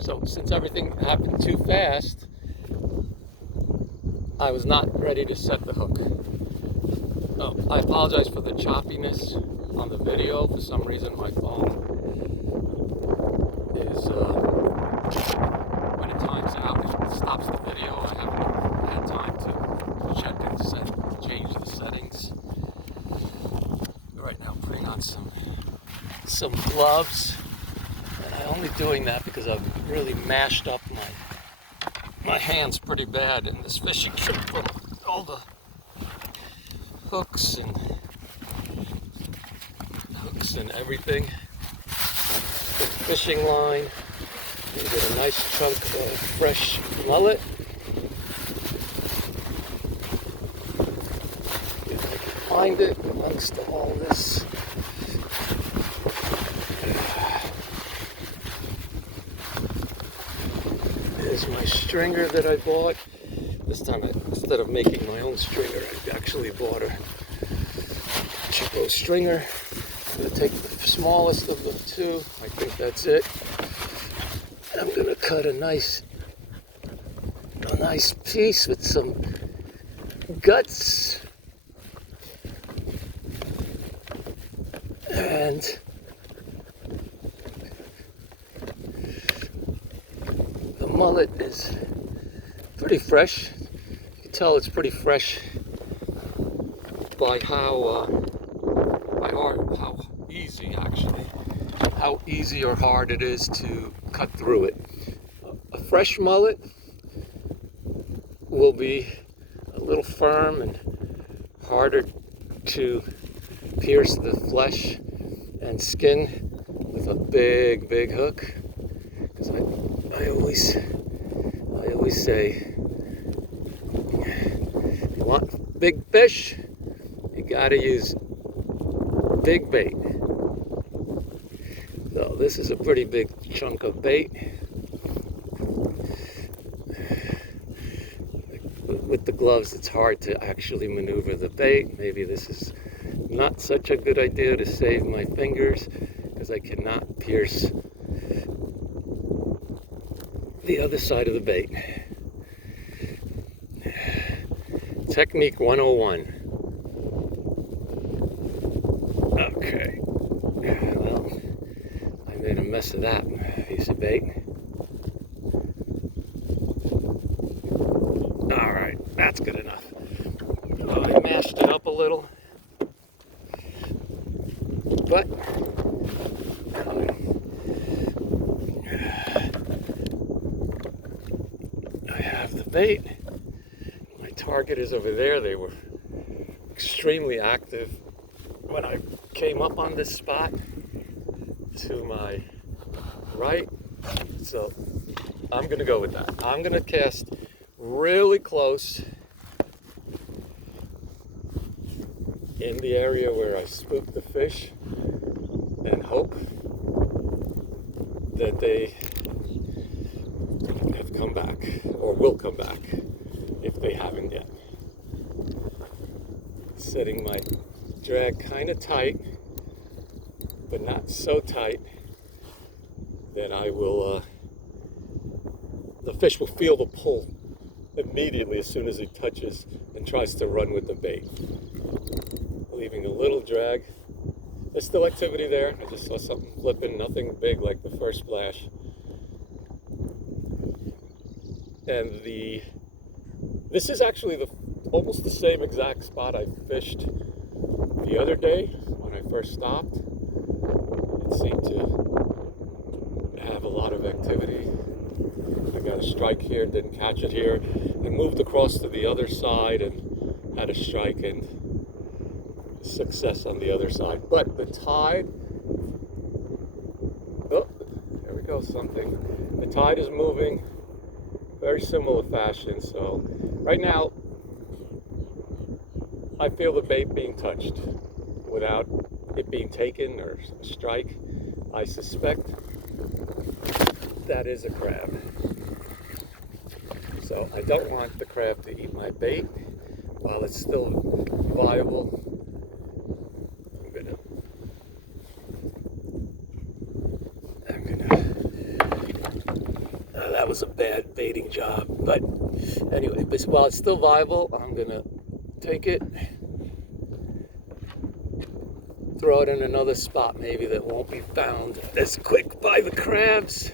So since everything happened too fast, I was not ready to set the hook. Oh, I apologize for the choppiness on the video. For some reason my phone is, when it times out, it stops the video. I haven't had time to check and change the settings. Right now I'm putting on some gloves, and I'm only doing that because I've really mashed up my hands pretty bad in this fishing trip from all the hooks and everything. Good fishing line. You get a nice chunk of fresh mullet. If I can find it amongst all this. Here's my stringer that I bought. This time, instead of making my own stringer, I actually bought a cheapo stringer. I'm going to take the smallest of the two. I think that's it. I'm going to cut a nice piece with some guts. And the mullet is pretty fresh. You can tell it's pretty fresh by how easy or hard it is to cut through it. A fresh mullet will be a little firm and harder to pierce the flesh and skin with a big hook. Because I always say, if you want big fish, you gotta use big bait. So this is a pretty big chunk of bait. With the gloves, it's hard to actually maneuver the bait. Maybe this is not such a good idea to save my fingers, because I cannot pierce the other side of the bait. Technique 101. Okay. Well, I made a mess of that piece of bait. Alright, that's good enough. I mashed it up a little. But I have the bait. My target is over there. They were extremely active when I came up on this spot to my right. So I'm gonna go with that. I'm gonna cast really close in the area where I spooked the fish and hope that they have come back, or will come back if they haven't yet. Setting my drag kind of tight, but not so tight that I will, the fish will feel the pull immediately as soon as he touches and tries to run with the bait. Leaving a little drag. There's still activity there. I just saw something flipping, nothing big like the first splash. And this is actually almost the same exact spot I fished the other day when I first stopped. It seemed to have a lot of activity. I got a strike here, didn't catch it here, and moved across to the other side and had a strike and success on the other side. But the tide, oh, there we go, something. The tide is moving very similar fashion. So right now, I feel the bait being touched without it being taken or a strike. I suspect that is a crab. So I don't want the crab to eat my bait while it's still viable. I'm gonna that was a bad baiting job. But anyway, while it's still viable, I'm gonna take it, throw it in another spot maybe that won't be found as quick by the crabs.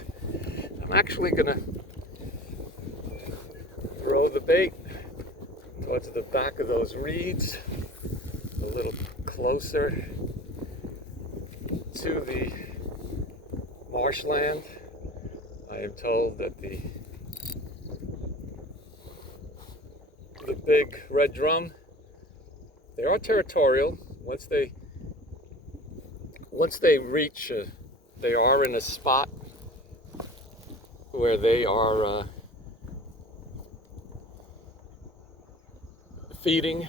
I'm actually gonna throw the bait towards the back of those reeds, a little closer to the marshland. I am told that the big red drum, they are territorial. Once they reach, they are in a spot where they are feeding,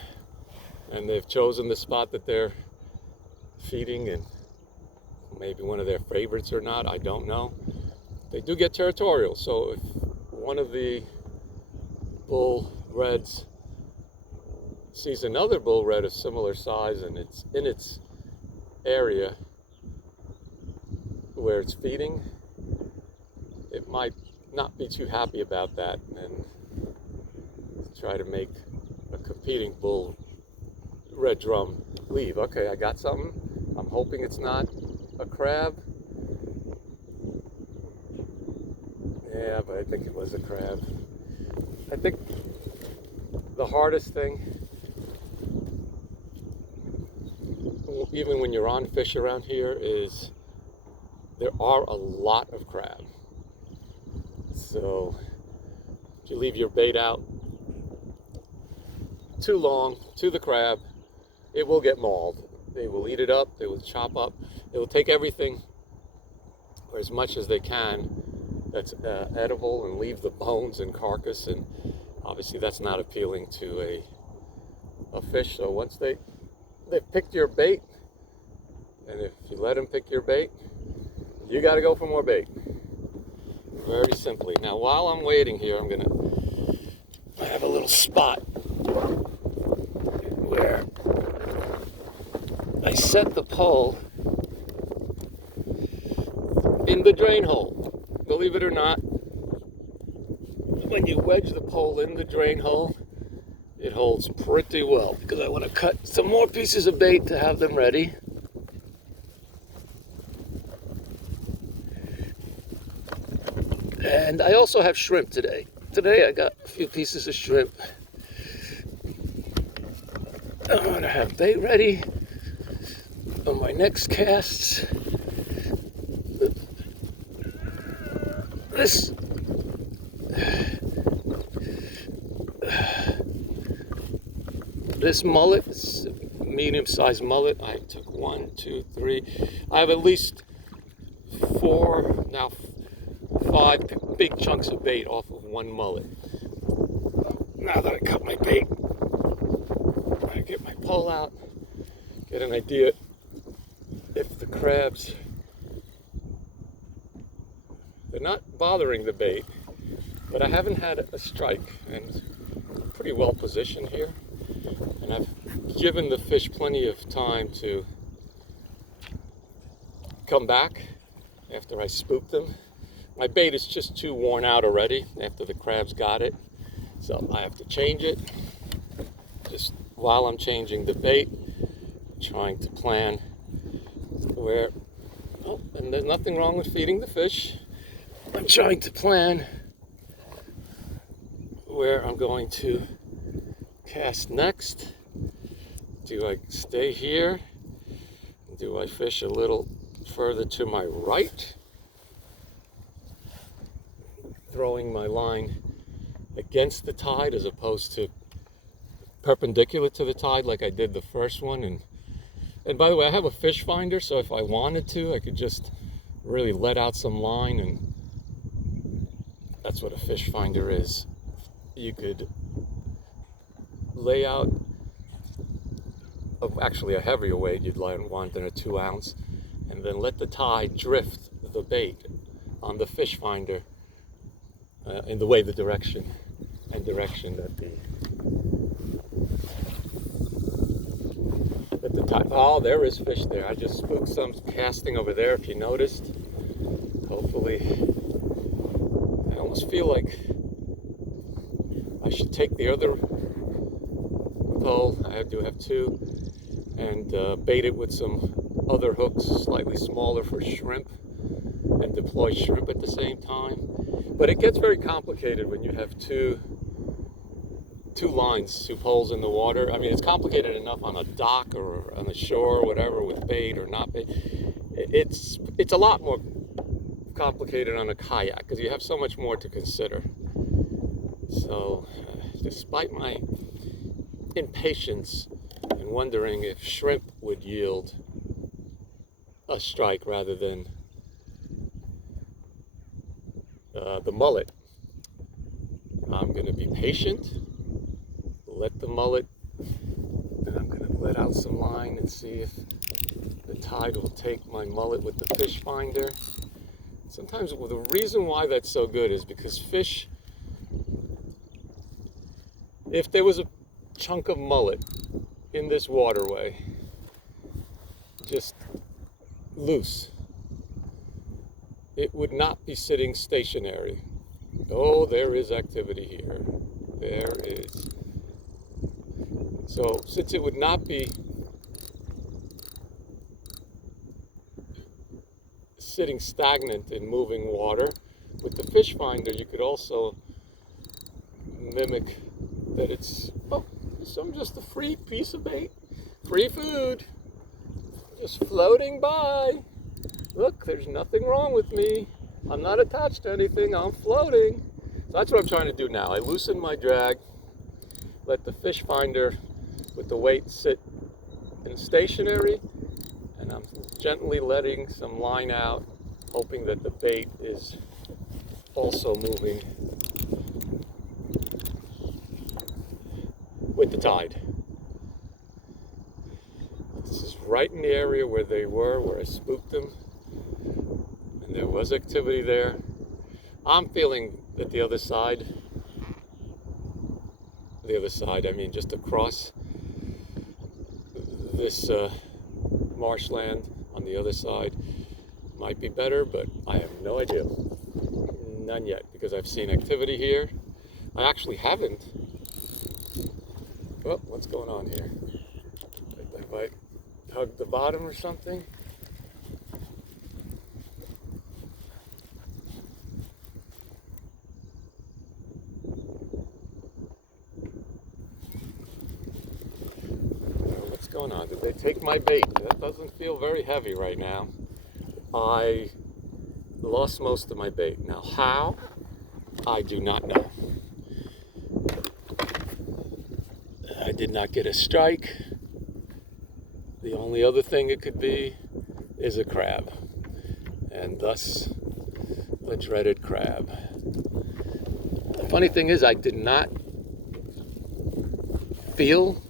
and they've chosen the spot that they're feeding, and maybe one of their favorites or not, I don't know. They do get territorial, so if one of the bull reds sees another bull red of similar size and it's in its area where it's feeding, it might not be too happy about that and try to make a competing bull red drum leave. Okay, I got something. I'm hoping it's not a crab. Yeah, but I think it was a crab. I think the hardest thing, even when you're on fish around here, is there are a lot of crab. So if you leave your bait out too long to the crab, it will get mauled. They will eat it up, they will chop up, they will take everything, or as much as they can, that's edible, and leave the bones and carcass, and obviously that's not appealing to a fish. So once they've picked your bait, and if you let them pick your bait, you got to go for more bait. Very simply. Now while I'm waiting here, I have a little spot where I set the pole in the drain hole. Believe it or not, when you wedge the pole in the drain hole, it holds pretty well, because I want to cut some more pieces of bait to have them ready. And I also have shrimp today. Today I got a few pieces of shrimp. I'm going to have bait ready on my next casts. This mullet, this medium-sized mullet, I took 1, 2, 3. I have at least 4, now 5 big chunks of bait off of one mullet. Now that I cut my bait, I get my pole out, get an idea if the crabs, they're not bothering the bait, but I haven't had a strike, and I'm pretty well positioned here, and I've given the fish plenty of time to come back after I spook them. My bait is just too worn out already after the crabs got it, so I have to change it. Just while I'm changing the bait, trying to plan where, oh, and there's nothing wrong with feeding the fish. I'm trying to plan where I'm going to cast next. Do I stay here? Do I fish a little further to my right? Throwing my line against the tide as opposed to perpendicular to the tide like I did the first one. And by the way, I have a fish finder, so if I wanted to, I could just really let out some line, and that's what a fish finder is. You could lay out actually a heavier weight, you'd want than a 2 ounce, and then let the tide drift the bait on the fish finder in the direction that the tide. Oh, there is fish there. I just spooked some casting over there, if you noticed. Hopefully, I don't almost feel like I should take the other pole, I do have two, and bait it with some other hooks, slightly smaller for shrimp, and deploy shrimp at the same time. But it gets very complicated when you have two lines, two poles in the water. I mean, it's complicated enough on a dock or on the shore or whatever with bait or not bait. It's a lot more complicated on a kayak because you have so much more to consider. So despite my impatience and wondering if shrimp would yield a strike rather than the mullet, I'm going to be patient, let the mullet, and I'm going to let out some line and see if the tide will take my mullet with the fish finder. Sometimes the reason why that's so good is because fish, if there was a chunk of mullet in this waterway, just loose, it would not be sitting stationary. Oh, there is activity here. There is. So since it would not be sitting stagnant in moving water, with the fish finder you could also mimic that it's, oh, just a free piece of bait, free food, just floating by. Look, there's nothing wrong with me. I'm not attached to anything, I'm floating. So that's what I'm trying to do now. I loosen my drag, let the fish finder with the weight sit in stationary, and I'm gently letting some line out, hoping that the bait is also moving with the tide. This is right in the area where they were, where I spooked them, and there was activity there. I'm feeling that the other side, I mean just across this marshland on the other side might be better, but I have no idea. None yet, because I've seen activity here. I actually haven't. Oh, what's going on here? Have I hugged the bottom or something? What's going on? Did they take my bait? That doesn't feel very heavy right now. I lost most of my bait. Now how? I do not know. I did not get a strike. The only other thing it could be is a crab, and thus the dreaded crab. The funny thing is, I did not feel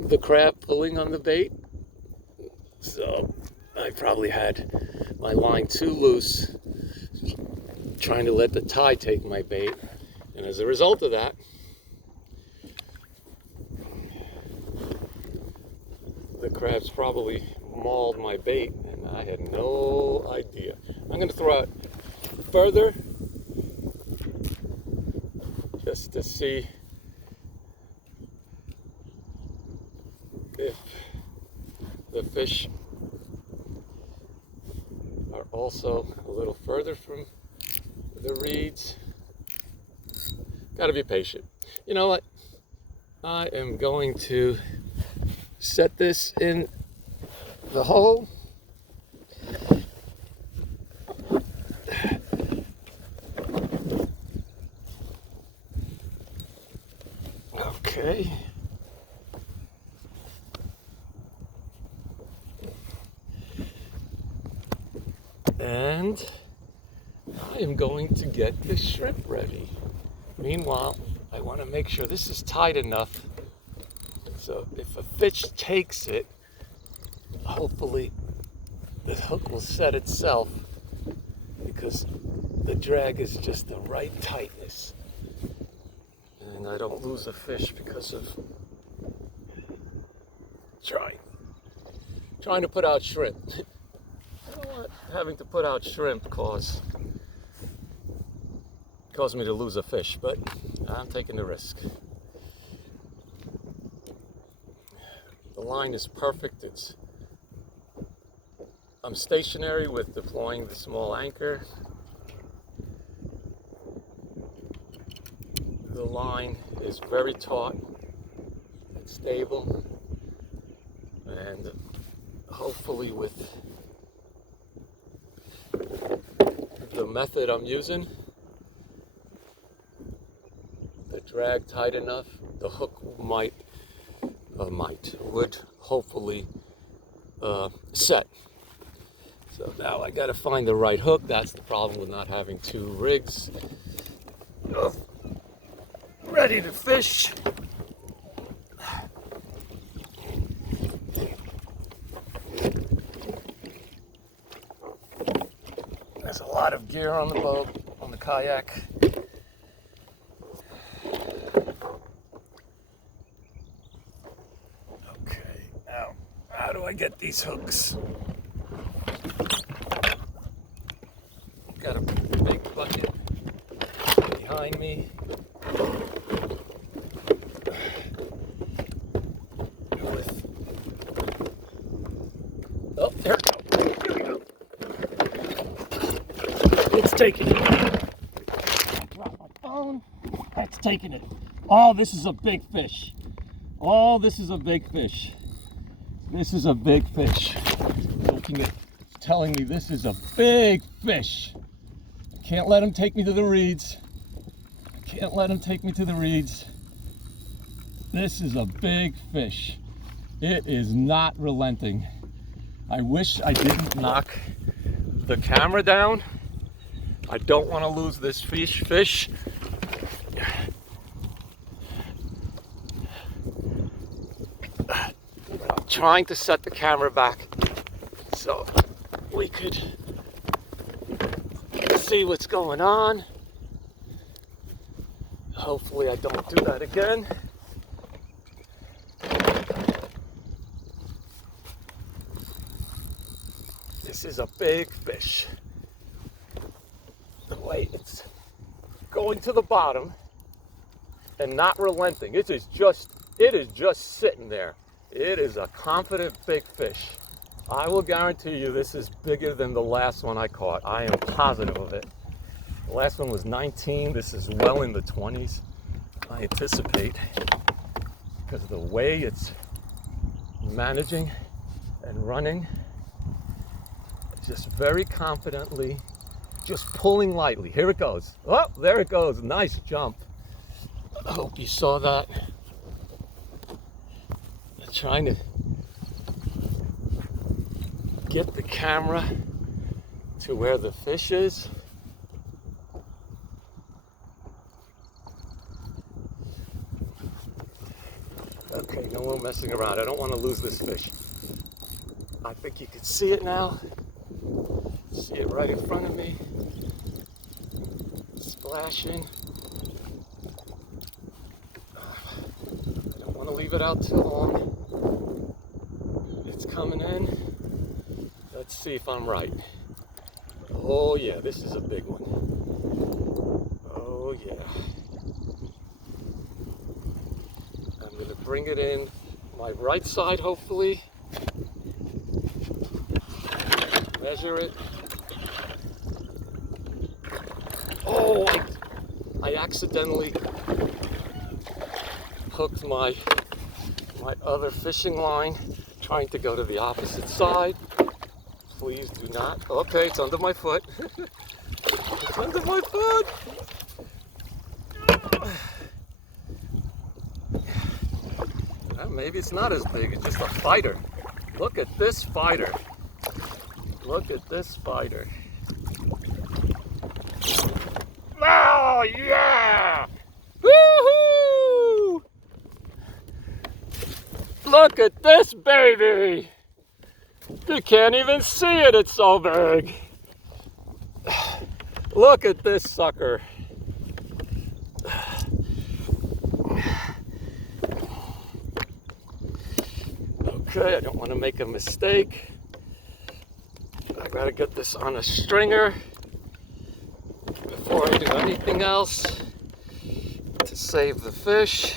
the crab pulling on the bait, so I probably had my line too loose, trying to let the tide take my bait, and as a result of that, the crabs probably mauled my bait, and I had no idea. I'm going to throw out further just to see if the fish are also a little further from the reeds. Got to be patient. You know what? I am going to set this in the hole. Okay. And I am going to get the shrimp ready. Meanwhile, I want to make sure this is tight enough so if a fish takes it, hopefully the hook will set itself, because the drag is just the right tightness. And I don't lose a fish because of trying to put out shrimp. I don't want having to put out shrimp cause cause me to lose a fish, but I'm taking the risk. The line is perfect. I'm stationary with deploying the small anchor. The line is very taut and stable, and hopefully with the method I'm using, the drag tight enough, the hook would hopefully set. So now I gotta find the right hook. That's the problem with not having two rigs ready to fish. There's a lot of gear on the boat, on the kayak. Okay, now how do I get these hooks? Got a big bucket behind me. Oh, there we go. Here we go. It's taking it. I dropped my phone. That's taking it. Oh, this is a big fish. Oh, this is a big fish. This is a big fish. Looking at, telling me this is a big fish. I can't let him take me to the reeds. I can't let him take me to the reeds. This is a big fish. It is not relenting. I wish I didn't knock the camera down. I don't want to lose this fish. I'm trying to set the camera back so we could see what's going on. Hopefully I don't do that again. This is a big fish. The way it's going to the bottom and not relenting. It is just sitting there. It is a confident big fish. I will guarantee you this is bigger than the last one I caught. I am positive of it. The last one was 19. This is well in the 20s. I anticipate, because of the way it's managing and running, just very confidently, just pulling lightly. Here it goes. Oh, there it goes. Nice jump. I hope you saw that. I'm trying to get the camera to where the fish is. Okay, no more messing around. I don't want to lose this fish. I think you can see it now. See it right in front of me. Splashing. I don't want to leave it out too long. It's coming in. Let's see if I'm right. Oh yeah, this is a big one. Oh yeah. I'm going to bring it in my right side, hopefully. Measure it. Oh, I accidentally hooked my other fishing line, trying to go to the opposite side. Please do not. Okay, it's under my foot. It's under my foot. Well, maybe it's not as big. It's just a fighter. Look at this fighter. Look at this fighter. Oh, yeah! Woohoo! Look at this baby! You can't even see it, it's so big. Look at this sucker. Okay, I don't want to make a mistake. I gotta get this on a stringer before I do anything else to save the fish.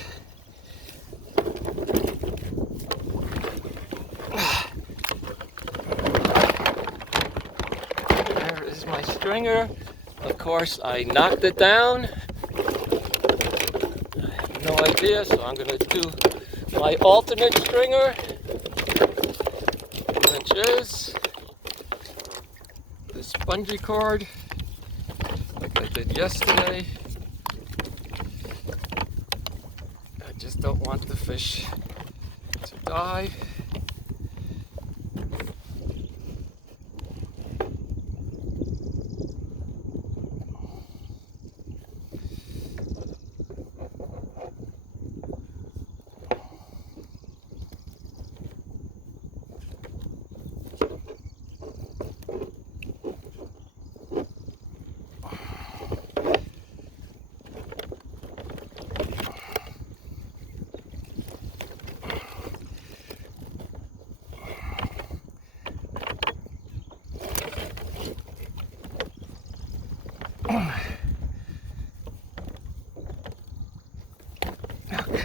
There is my stringer. Of course, I knocked it down. I have no idea, so I'm going to do my alternate stringer, which is this bungee cord, like I did yesterday. I just don't want the fish to die.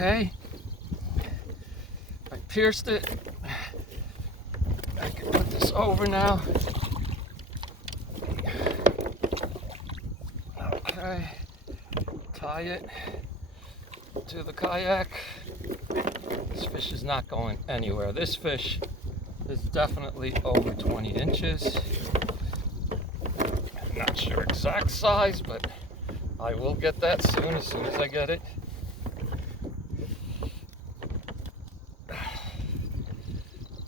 Okay, I pierced it. I can put this over now. Okay, tie it to the kayak. This fish is not going anywhere. This fish is definitely over 20 inches. I'm not sure exact size, but I will get that soon as I get it.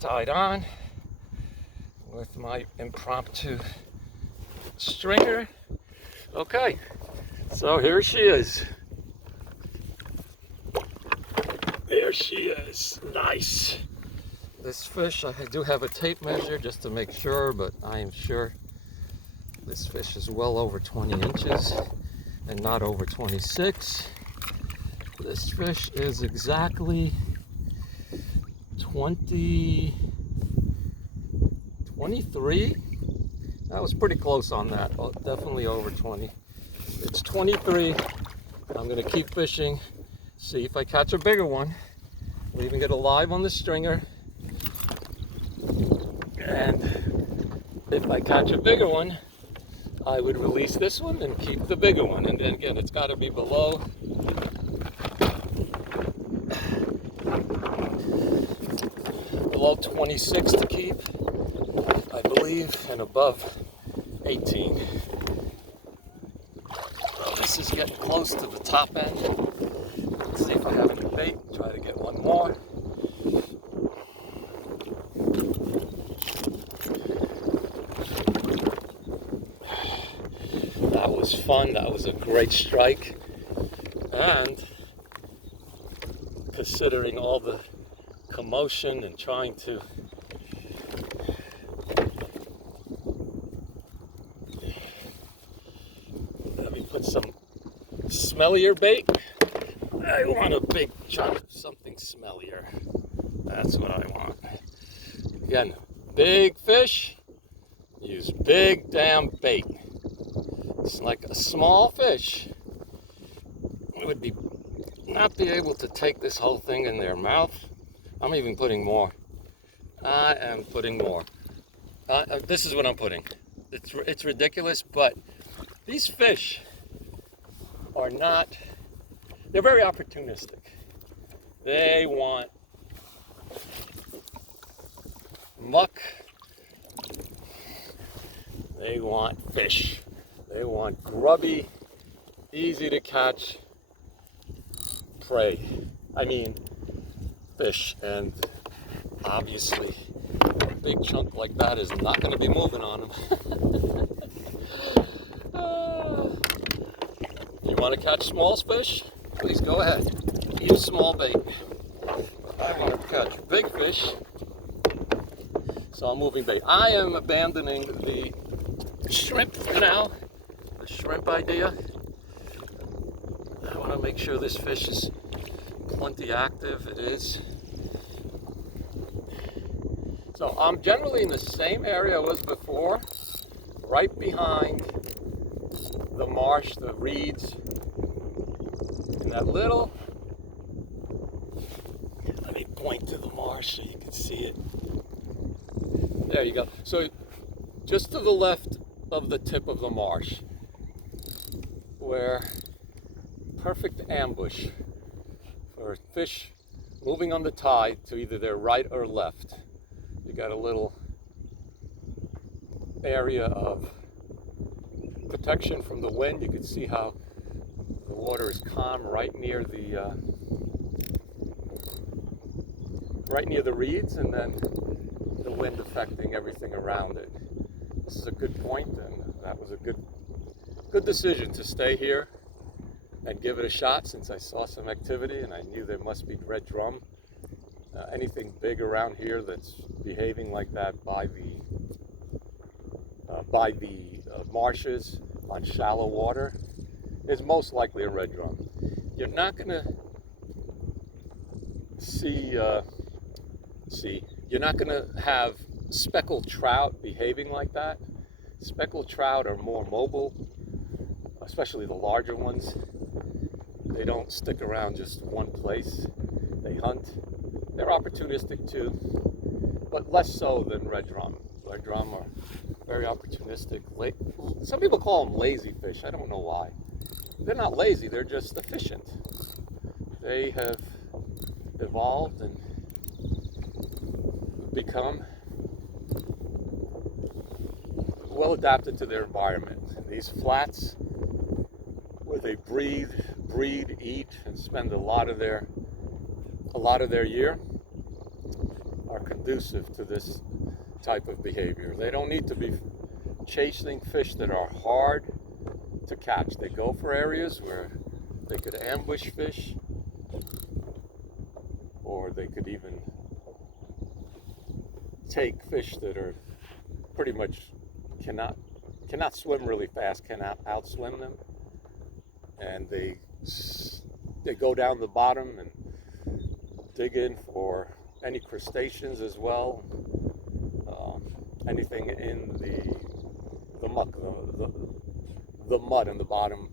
Tied on with my impromptu stringer. Okay, so here she is. There she is. Nice. This fish, I do have a tape measure just to make sure, but I am sure this fish is well over 20 inches and not over 26. This fish is exactly 23. That was pretty close on that. Well, definitely over 20. It's 23. I'm going to keep fishing, see if I catch a bigger one, leaving it alive on the stringer. And if I catch a bigger one, I would release this one and keep the bigger one. And then again, it's got to be below 26 to keep, I believe, and above 18. Well, this is getting close to the top end. Let's see if I have any bait. Try to get one more. That was fun. That was a great strike. And considering all the commotion and trying to let me put some smellier bait. I want a big chunk of something smellier. That's what I want. Again, big fish, use big damn bait. It's like a small fish would not be able to take this whole thing in their mouth. I'm even putting more. I am putting more. This is what I'm putting. It's ridiculous, but these fish are not, they're very opportunistic. They want muck. They want fish. They want grubby, easy to catch prey. I mean, fish, and obviously a big chunk like that is not going to be moving on them. You want to catch small fish? Please go ahead. Use small bait. I want to catch big fish, so I'm moving bait. I am abandoning the shrimp for now, the shrimp idea. I want to make sure this fish is plenty active. It is. So I'm generally in the same area I was before, right behind the marsh, the reeds, and that little, let me point to the marsh so you can see it. There you go. So just to the left of the tip of the marsh, where perfect ambush for fish moving on the tide to either their right or left. You got a little area of protection from the wind. You can see how the water is calm right near the reeds, and then the wind affecting everything around it. This is a good point, and that was a good decision to stay here and give it a shot, since I saw some activity and I knew there must be red drum. Anything big around here that's behaving like that by the marshes on shallow water is most likely a red drum. You're not going to you're not going to have speckled trout behaving like that. Speckled trout are more mobile, especially the larger ones. They don't stick around just one place. They hunt. They're opportunistic too, but less so than red drum. Red drum are very opportunistic. Some people call them lazy fish. I don't know why. They're not lazy, they're just efficient. They have evolved and become well adapted to their environment. These flats where they breed, eat, and spend a lot of their year are conducive to this type of behavior. They don't need to be chasing fish that are hard to catch. They go for areas where they could ambush fish, or they could even take fish that are pretty much cannot swim really fast, cannot outswim them, and they go down the bottom and dig in for any crustaceans as well, anything in the muck, the mud in the bottom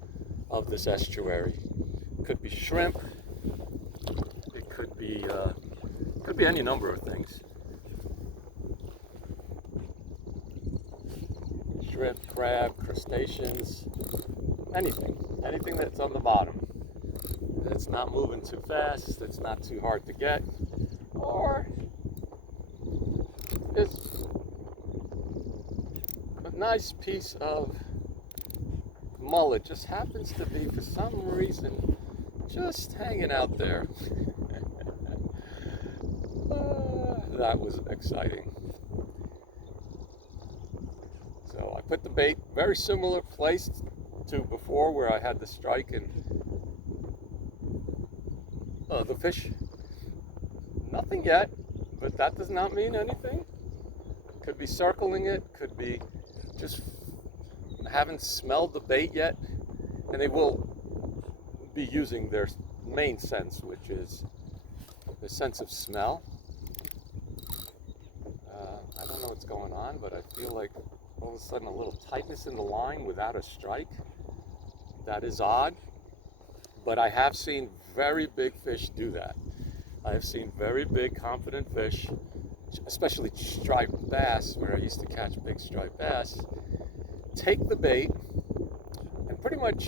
of this estuary. It could be shrimp. It could be any number of things. Shrimp, crab, crustaceans, anything that's on the bottom. It's not moving too fast, it's not too hard to get, or it's a nice piece of mullet just happens to be, for some reason, just hanging out there. That was exciting. So I put the bait very similar place to before, where I had the strike and the fish. Nothing yet, but that does not mean anything. Could be circling it, could be just haven't smelled the bait yet, and they will be using their main sense, which is the sense of smell. I don't know what's going on, but I feel like all of a sudden a little tightness in the line without a strike. That is odd, but I have seen very big fish do that. I have seen very big, confident fish, especially striped bass, where I used to catch big striped bass, take the bait and pretty much